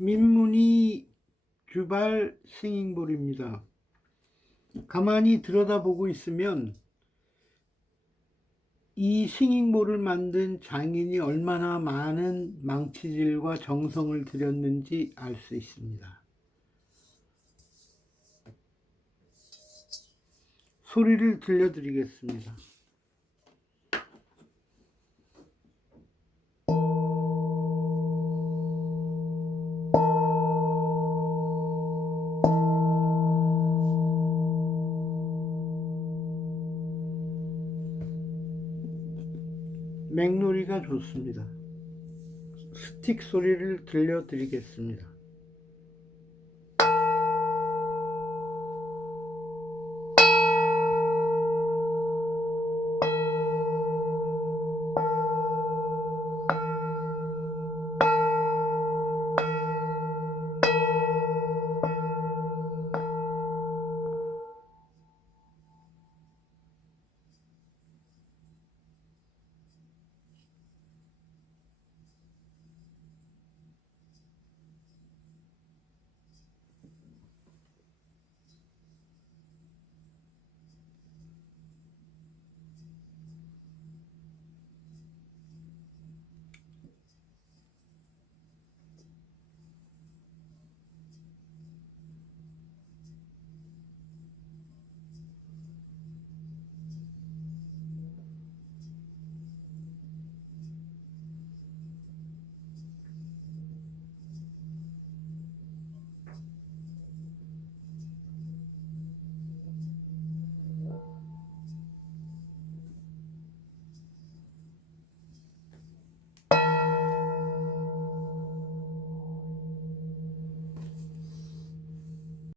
민무늬 규발 싱잉볼입니다. 가만히 들여다보고 있으면 이 싱잉볼을 만든 장인이 얼마나 많은 망치질과 정성을 들였는지 알 수 있습니다. 소리를 들려드리겠습니다. 맥놀이가 좋습니다. 스틱 소리를 들려드리겠습니다.